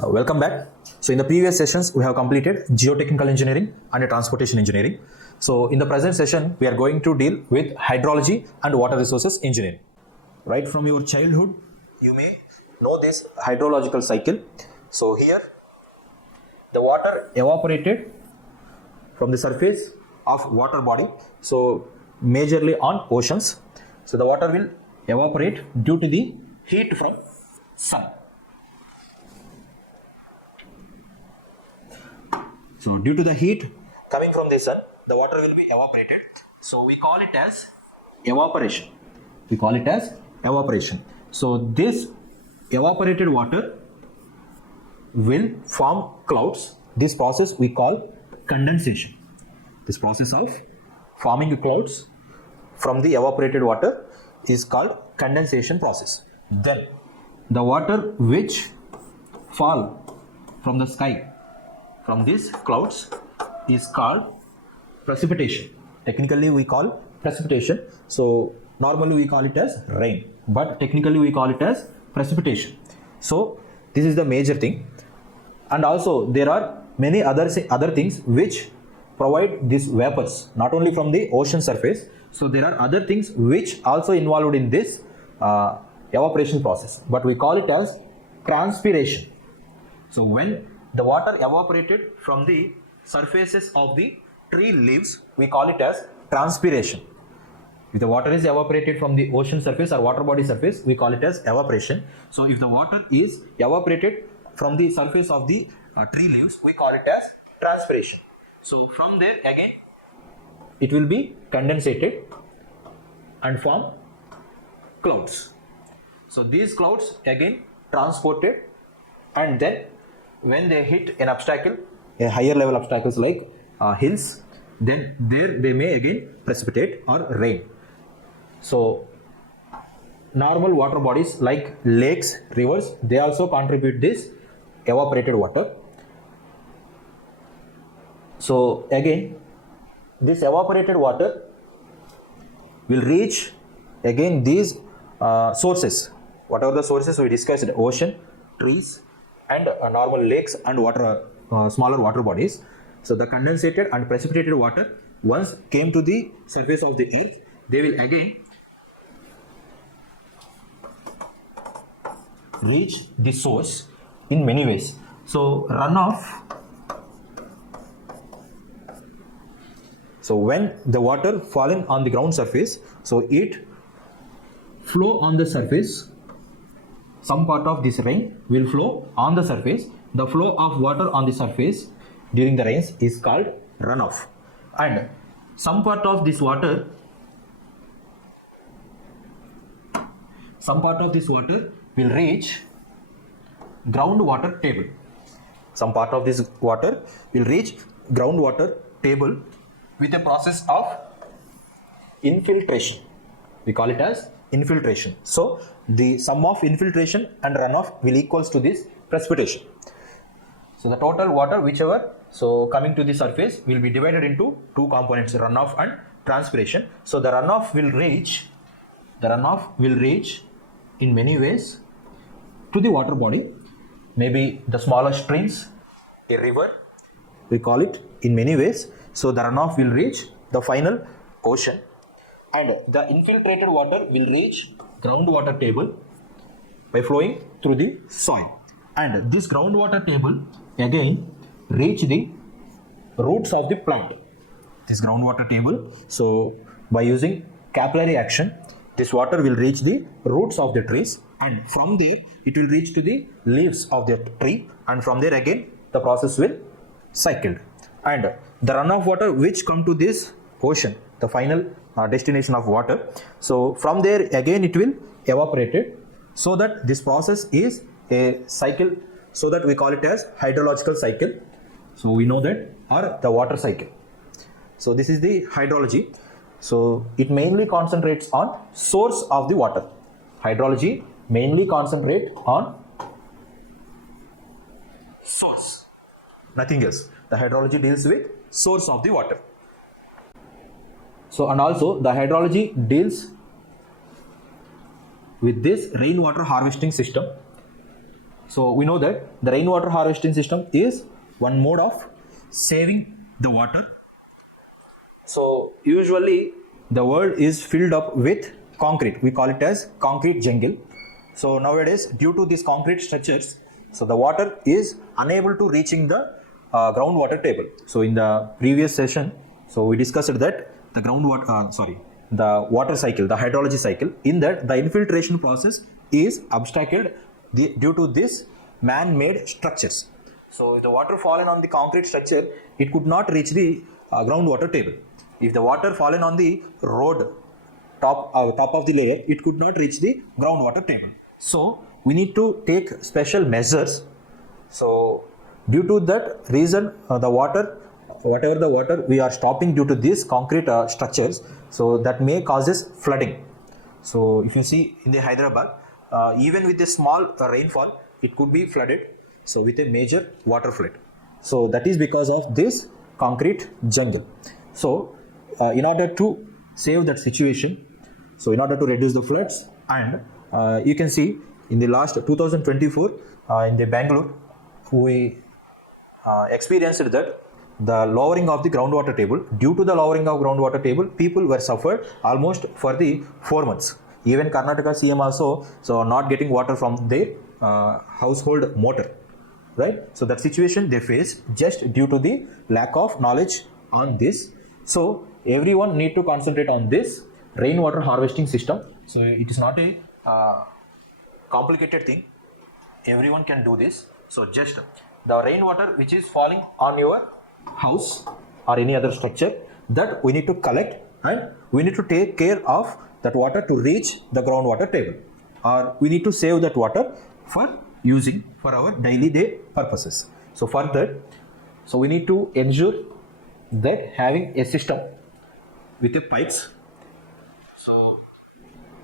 Welcome back. So in the previous sessions, we have completed geotechnical engineering and transportation engineering. So in the present session, we are going to deal with hydrology and water resources engineering. Right from your childhood, you may know this hydrological cycle. So here, the water evaporated from the surface of water body. So majorly on oceans. So the water will evaporate due to the heat from sun. So due to the heat coming from the sun, the water will be evaporated. So we call it as evaporation. We call it as evaporation. So this evaporated water will form clouds. This process we call condensation. This process of forming clouds from the evaporated water is called condensation process. Then the water which fall from the sky from these clouds is called precipitation. Technically we call precipitation. So normally we call it as rain, but technically we call it as precipitation. So this is the major thing. And also there are many other things which provide these vapors, not only from the ocean surface. So there are other things which also involved in this evaporation process, but we call it as transpiration. So when the water evaporated from the surfaces of the tree leaves, we call it as transpiration. If the water is evaporated from the ocean surface or water body surface, we call it as evaporation. So if the water is evaporated from the surface of the tree leaves, we call it as transpiration. So from there again, it will be condensated and form clouds. So these clouds again transported, and then when they hit an obstacle, a higher level obstacles like hills, then there they may again precipitate or rain. So normal water bodies like lakes, rivers, they also contribute this evaporated water. So again, this evaporated water will reach again these sources. Whatever the sources we discussed, ocean, trees, and normal lakes and water, smaller water bodies. So the condensated and precipitated water once came to the surface of the earth, they will again reach the source in many ways. So runoff. So when the water fallen on the ground surface, so it flow on the surface. Some part of this rain will flow on the surface. The flow of water on the surface during the rains is called runoff. And some part of this water will reach groundwater table. Some part of this water will reach groundwater table with a process of infiltration. We call it as infiltration. So the sum of infiltration and runoff will equals to this precipitation. So the total water whichever coming to the surface will be divided into two components, runoff and transpiration. So the runoff will reach in many ways to the water body. Maybe the smaller streams, a river, we call it in many ways. So the runoff will reach the final ocean, and the infiltrated water will reach groundwater table by flowing through the soil. And this groundwater table again reach the roots of the plant. This groundwater table, so by using capillary action, this water will reach the roots of the trees, and from there it will reach to the leaves of the tree, and from there again the process will cycled. And the runoff water which come to this ocean, the final destination of water, so from there again it will evaporated, so that this process is a cycle, so that we call it as hydrological cycle. So we know that, or the water cycle. So this is the hydrology. So it mainly concentrates on source of the water. Hydrology mainly concentrate on source, nothing else. The hydrology deals with source of the water. So and also the hydrology deals with this rainwater harvesting system. So we know that the rainwater harvesting system is one mode of saving the water. So usually the world is filled up with concrete. We call it as concrete jungle. So nowadays, due to these concrete structures, so the water is unable to reaching the groundwater table. So in the previous session, so we discussed that the the water cycle, the hydrology cycle, in that the infiltration process is obstructed due to this man-made structures. So if the water fallen on the concrete structure, it could not reach the groundwater table. If the water fallen on the road top of the layer, it could not reach the groundwater table. So we need to take special measures. So due to that reason, whatever the water we are stopping due to these concrete structures, so that may causes flooding. So if you see in the Hyderabad, even with a small rainfall, it could be flooded. So with a major water flood. So that is because of this concrete jungle. So in order to save that situation, so in order to reduce the floods, and you can see in the last 2024 in the Bangalore, we experienced that the lowering of the groundwater table. Due to the lowering of groundwater table, people were suffered almost for the 4 months. Even Karnataka CM also so not getting water from their household motor, right? So that situation they face just due to the lack of knowledge on this. So everyone need to concentrate on this rainwater harvesting system. So it is not a complicated thing. Everyone can do this. So just the rainwater which is falling on your house or any other structure, that we need to collect, and we need to take care of that water to reach the groundwater table, or we need to save that water for using for our daily day purposes. So for that, so we need to ensure that having a system with a pipes. So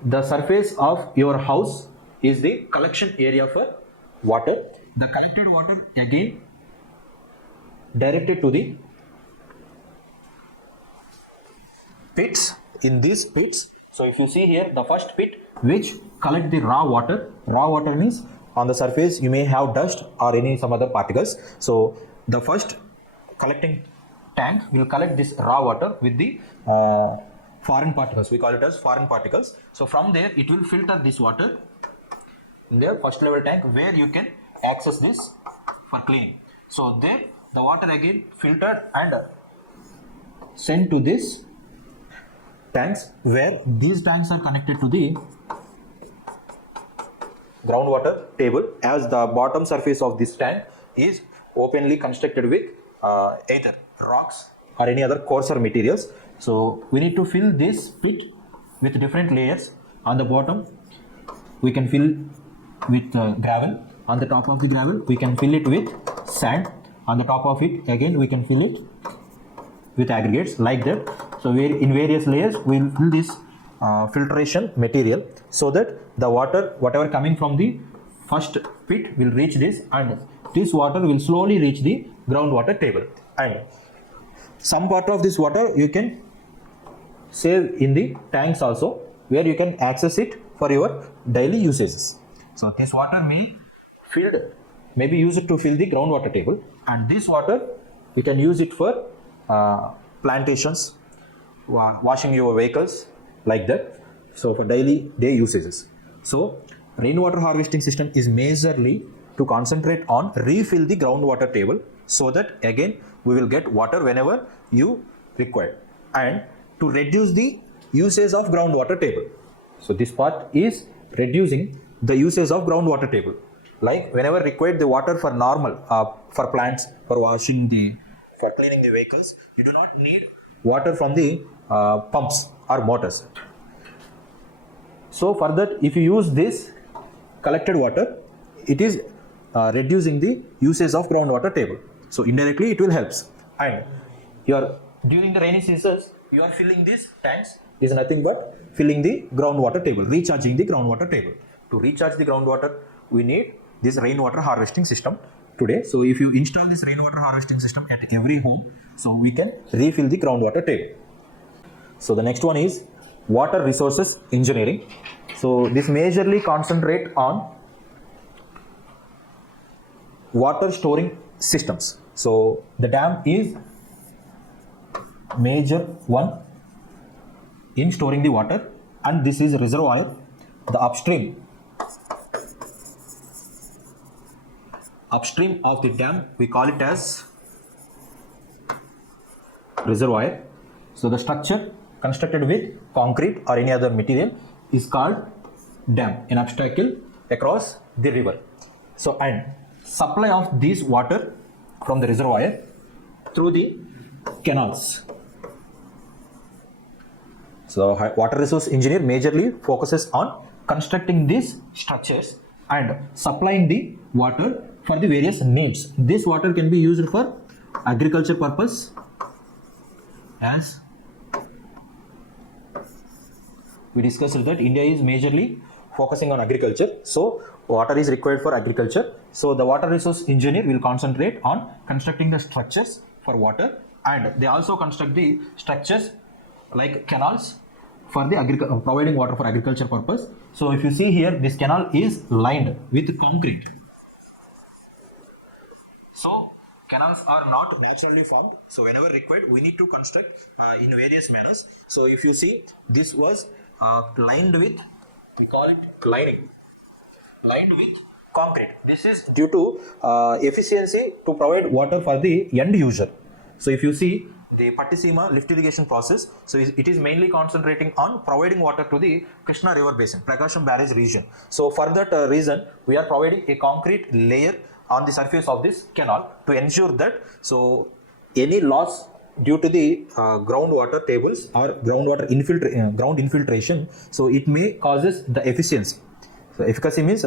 the surface of your house is the collection area for water. The collected water again directed to the pits. In these pits, so if you see here, the first pit which collect the raw water means on the surface you may have dust or any some other particles. So the first collecting tank will collect this raw water with the foreign particles. We call it as foreign particles. So from there it will filter this water in their first level tank, where you can access this for cleaning. So there the water again filtered and sent to this tanks, where these tanks are connected to the groundwater table, as the bottom surface of this tank is openly constructed with either rocks or any other coarser materials. So we need to fill this pit with different layers. On the bottom we can fill with gravel. On the top of the gravel we can fill it with sand. On the top of it again we can fill it with aggregates, like that. So in various layers we will fill this filtration material, so that the water whatever coming from the first pit will reach this, and this water will slowly reach the groundwater table. And some part of this water you can save in the tanks also, where you can access it for your daily usages. So this water may be used to fill the groundwater table, and this water we can use it for plantations, washing your vehicles, like that. So for daily day usages. So rainwater harvesting system is majorly to concentrate on refill the groundwater table, so that again we will get water whenever you require, and to reduce the usage of groundwater table. So this part is reducing the usage of groundwater table. Like whenever required the water for normal for plants, for washing for cleaning the vehicles, you do not need water from the pumps or motors. So for that, if you use this collected water, it is reducing the usage of groundwater table. So indirectly it will help. And during the rainy seasons, you are filling these tanks is nothing but filling the groundwater table, recharging the groundwater table. To recharge the groundwater, we need this rainwater harvesting system today. So if you install this rainwater harvesting system at every home, so we can refill the groundwater table. So the next one is water resources engineering. So this majorly concentrate on water storing systems. So the dam is major one in storing the water, and this is reservoir. The upstream of the dam, we call it as reservoir. So the structure constructed with concrete or any other material is called dam, an obstacle across the river. So, and supply of this water from the reservoir through the canals. So water resource engineer majorly focuses on constructing these structures and supplying the water for the various needs. This water can be used for agriculture purpose, as we discussed that India is majorly focusing on agriculture. So water is required for agriculture. So the water resource engineer will concentrate on constructing the structures for water, and they also construct the structures like canals for the providing water for agriculture purpose. So if you see here, this canal is lined with concrete. So canals are not naturally formed. So whenever required, we need to construct in various manners. So if you see, this was lined with, we call it lining, lined with concrete. This is due to efficiency to provide water for the end user. So if you see the Pattisima lift irrigation process, so it is mainly concentrating on providing water to the Krishna river basin, Prakasham barrage region. So for that reason, we are providing a concrete layer on the surface of this canal to ensure that so any loss due to the groundwater tables or groundwater ground infiltration, so it may causes the efficiency. So efficacy means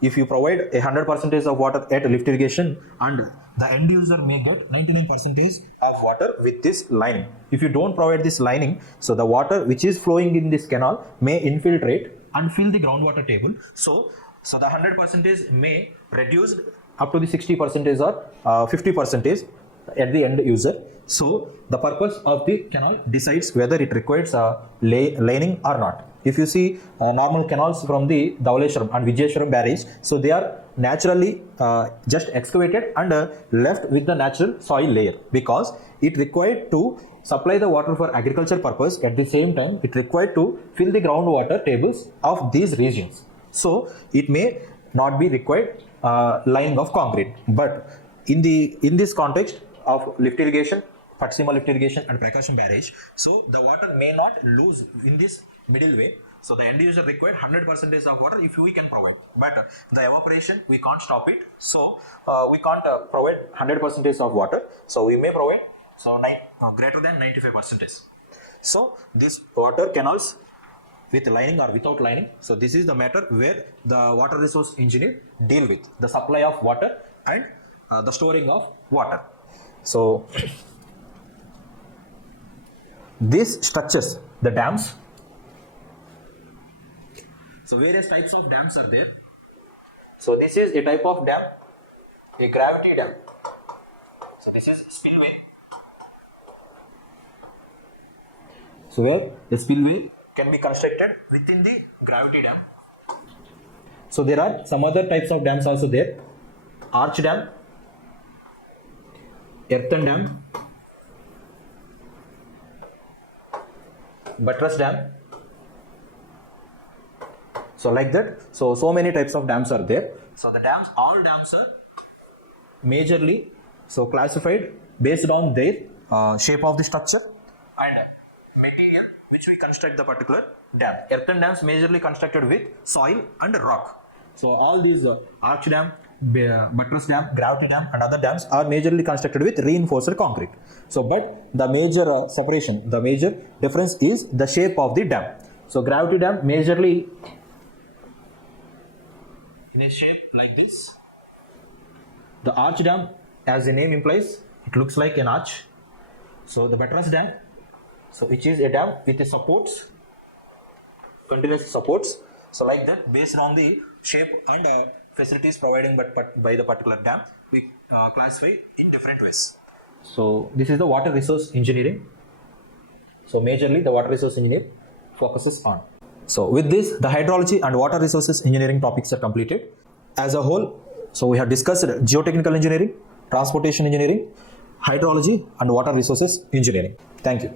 if you provide 100% of water at lift irrigation, and the end user may get 99% of water with this lining. If you don't provide this lining, so the water which is flowing in this canal may infiltrate and fill the groundwater table. So the 100% may reduce up to the 60% or 50% at the end user. So the purpose of the canal decides whether it requires lining or not. If you see normal canals from the Dhauleshwaram and Vijayeshwaram barrage, so they are naturally just excavated and left with the natural soil layer, because it required to supply the water for agriculture purpose. At the same time, it required to fill the groundwater tables of these regions. So it may not be required lining of concrete, but in this context of lift irrigation, Pattisima lift irrigation and Prakasham barrage, so the water may not lose in this middle way. So the end user required 100% of water if we can provide, but the evaporation we can't stop it. So we can't provide 100% of water. So we may provide greater than 95%. So these water canals with lining or without lining. So this is the matter where the water resource engineer deal with the supply of water and the storing of water. So these structures, the dams. So various types of dams are there. So this is a type of dam, a gravity dam. So this is spillway. So where the spillway can be constructed within the gravity dam. So there are some other types of dams also there. Arch dam, earthen dam, buttress dam. So like that, so many types of dams are there. So the dams, all dams are majorly so classified based on their shape of the structure and material which we construct the particular dam. Earthen dams majorly constructed with soil and rock. So all these arch dam, buttress dam, gravity dam and other dams are majorly constructed with reinforced concrete. So but the major separation, the major difference is the shape of the dam. So gravity dam majorly in a shape like this. The arch dam, as the name implies, it looks like an arch. So the buttress dam, so which is a dam with the supports, continuous supports. So like that, based on the shape and facilities provided by the particular dam, we classify in different ways. So this is the water resource engineering. So majorly the water resource engineer focuses on. So with this, the hydrology and water resources engineering topics are completed. As a whole, So we have discussed geotechnical engineering, transportation engineering, hydrology and water resources engineering. Thank you.